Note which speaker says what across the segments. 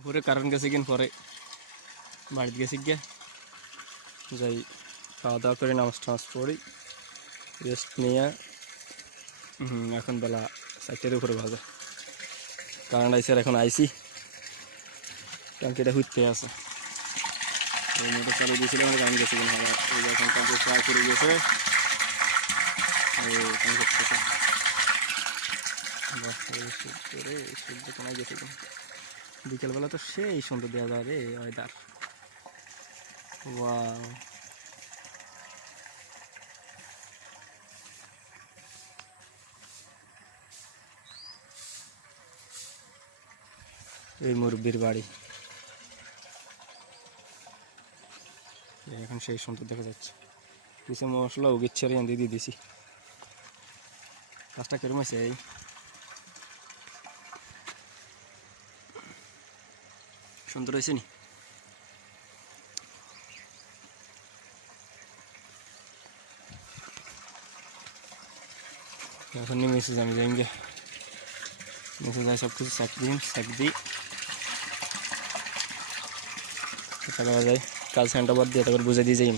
Speaker 1: দুপুরে কারণ গেছে কিন পরে বাড়িতে গেছি গিয়ে। যাই খাওয়া দাওয়া করে নামাজ টামাজ পড়ি রেস্ট নিয়ে এখন বেলা চারটের উপরে বাজে। কারেন্ট আইসে এখন আইসি ট্যাঙ্কিটা হুইতে আছে। এই মোটর চালু দিয়েছিলাম গান গেছি কিনা এখন ট্যাঙ্কি প্রায় করে গেছে। এই সূর্য রে কোনায় গেছে কিনা। বিকেলবেলা তো সেই সুন্দর দেওয়া যায় রে, ওয়েদার। এই মুরব্বির বাড়ি। এখন সেই সুন্দর দেখা যাচ্ছে। কিছু মশলা উগিচ্ছে রে দিয়ে দিছি। কাজটা কেরম আছে এই? সুন্দর হয়েছে নি? এখন মেসেজ আমি যাইঙ্গে মেসেজ আয় সব কিছু সাক দিন, সাক দিই। করা যায়। কাল সেন্টার বাদ দিয়ে তারপর বুঝে দিয়ে যাই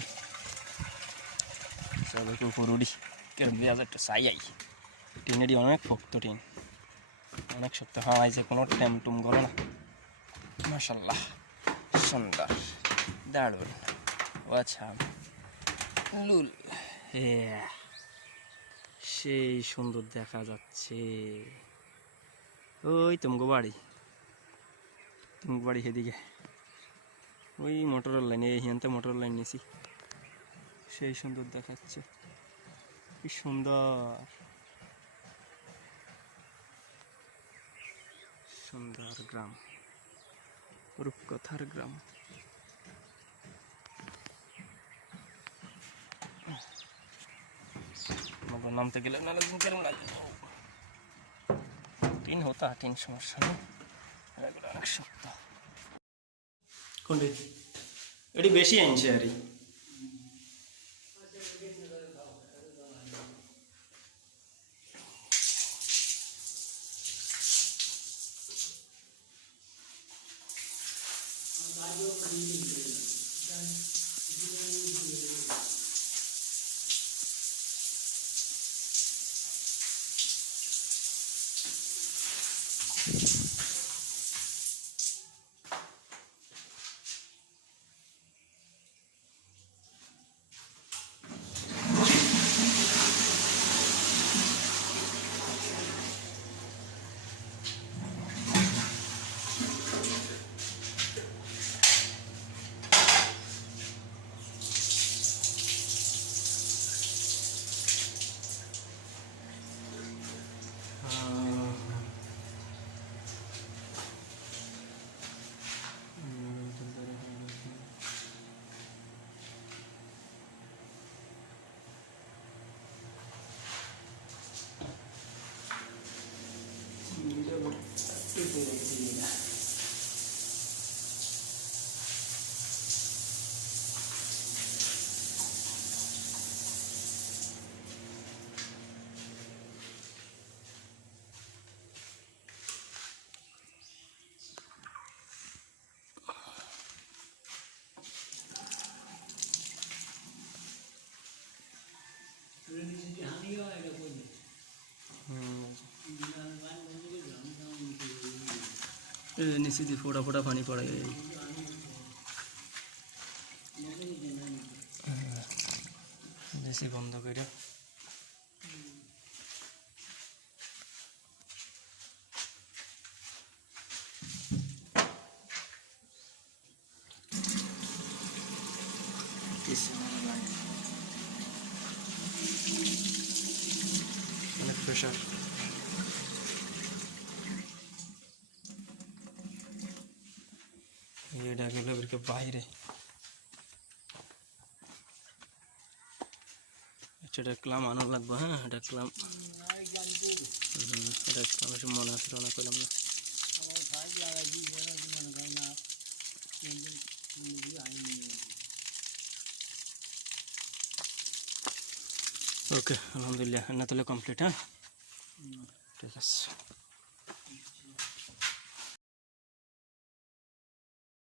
Speaker 1: সবাইকে উপর উড়ি। কেরম দুই হাজারটা চাই আই। টিনেরই অনেক শক্ত টিন। অনেক শক্ত হাওয়াই যে কোনো ট্যাম টুম করো না। মাশাল্লাহ সুন্দর, দারুণ ও আচ্ছা লুল। হ্যাঁ সেই সুন্দর দেখা যাচ্ছে। ওই তুমগো বাড়ি তুমগো বাড়ি সেদিকে ওই মোটরের লাইন এই হিয়ান্তে মোটর লাইন নিয়েছি সেই সুন্দর দেখাচ্ছে। কি সুন্দর। সুন্দর গ্রাম। রূপকথার গ্রাম। নামতে গেলে নাহলে লাগে হতা তিন সমস্যা নেই। আর এগুলো অনেক শক্ত। কোনটি? এটি বেশি আনছে আর।
Speaker 2: radio free in Indonesia. Dan itu
Speaker 1: 반죽을 뜯어드립니다.
Speaker 2: 그런 이제 항의가 되고 있는.
Speaker 1: 음. নিচে দিয়ে ফোটা ফোটা পানি পড়ে। বেশি বন্ধ করে অনেক প্রেশার এটা গেল এবারকে বাইরে। আচ্ছা এটা ক্লাম আনো লাগবে হ্যাঁ? এটা ক্লাম এটা ক্লাম এসব মনে আসলো না করলাম না। ওকে আলহামদুলিল্লাহ না তাহলে কমপ্লিট হ্যাঁ? ঠিক আছে।